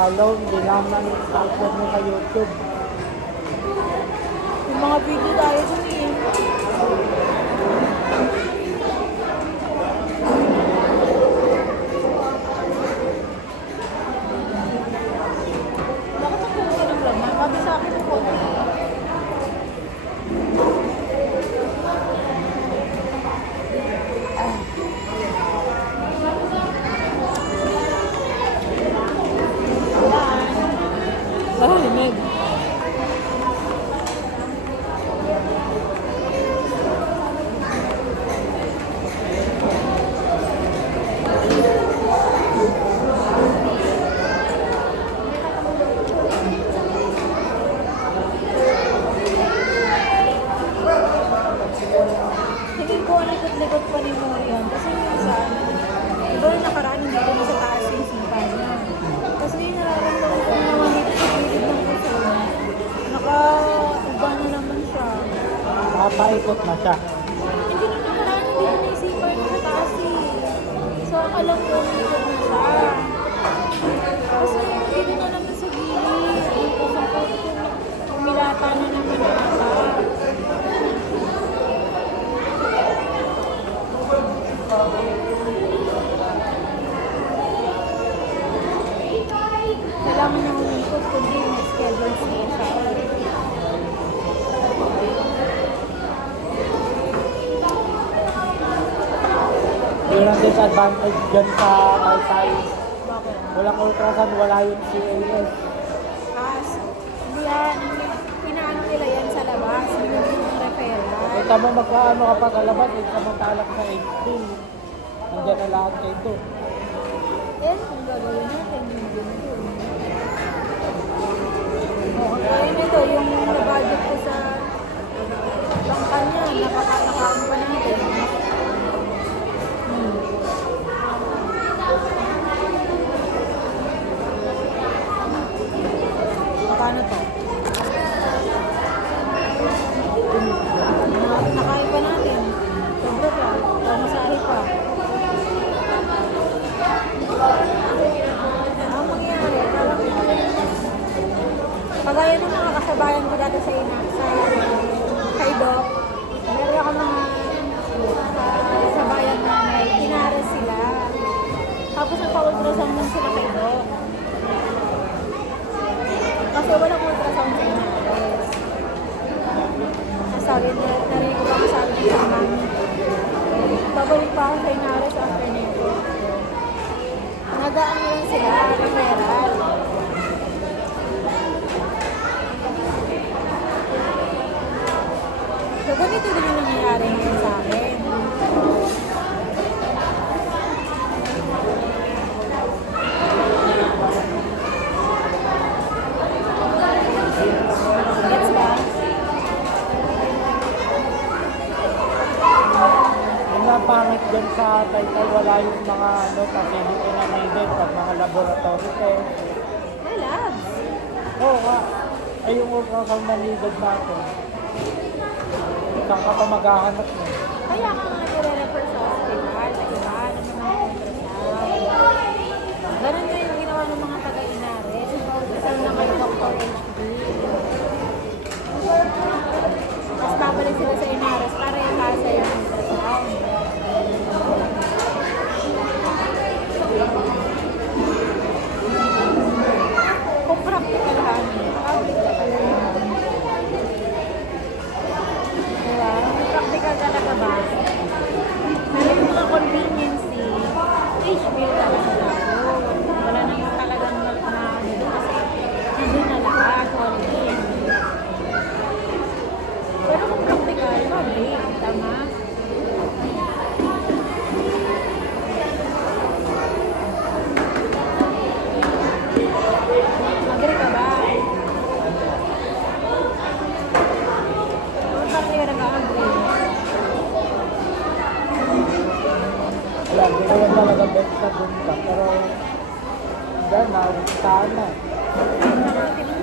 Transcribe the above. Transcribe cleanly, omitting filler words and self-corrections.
follow, hindi lang upload mo sa YouTube. Yung mga video tayo dun eh. Bakit ang konti ng laman? Sabi sa akin ang konti. Lamig. Hindi ko likot-likot pa ni Mo yan. Kasi minsan, iba na nakaraan hindi ko na sa taas yung sipa niya. Kasi yung nararamdaman ko naman dito sa gilid ng puso niya. Nakauba na naman siya. Papaikot na siya. Hindi na nakaraan hindi ko na isipa yung sa taas eh. So, alam ko likot na siya. Kasi dito na naman sa gilid. Yung puso ko, umilata na naman siya. Kailangan niya umikot kundi may schedule siya siya. Yun ang disadvantage dyan sa Taytay. Bakit? Walang ultrasound, wala yung CAS. Hindi yan. Inaano nila yan sa labas. Hindi yung referral. Kung tama magkaano kapag alabas, ay samantalak sa 18. Nandiyan na lahat kayo doon. Eh, kung gagawin natin yung ganito. Kaya nito, yung nabudget ko sa bangka niya, nakakaon pa natin. Paano to? Nakain pa natin. Sobra pa. Pamasahe pa. Ang mangyayari, kagaya ng mga kasabayan ko dati sa kay Doc, meron ako mga kasabayan na may inares sila. Tapos nagpa-ultrasound din sila kay Doc. Kasi walang ultrasound sa inares. Nasabi na, narinig ko pa masabi ko sa mami. Babalik pa ako sa inares after nito. Nagaan lang sila, referral. So, ganito din yung nangyayari ngayon sa akin. Gets ba? Yung napangit dyan sa Taytay, wala yung mga facility na needed pag mga laboratory test. May labs. Oo nga. Ay yung ultrasound na needed natin. Saan ka pa maghahanap mo? Kaya ka nga nire-refer sa hospital, sa iba, ng mga ultrasound. Ganun na yung ginawa ng mga taga-Inares. Yung ultrasound na kay Dr. HB. Tapos babalik sila sa Inares para ikasa yung ultrasound. Kung practical kami, public ka pala. Diba? Practical talaga ba? Pero yung mga convenience, HB talaga tayo. Wala naman talagang ano doon kasi nandun na lahat, all in. Pero kung practical, public. Tama? Agree ka ba? Kung tayo nag-agree. Wala, hindi ko yan talaga best na dun ka. Pero, dyan na, saan na. Nakakita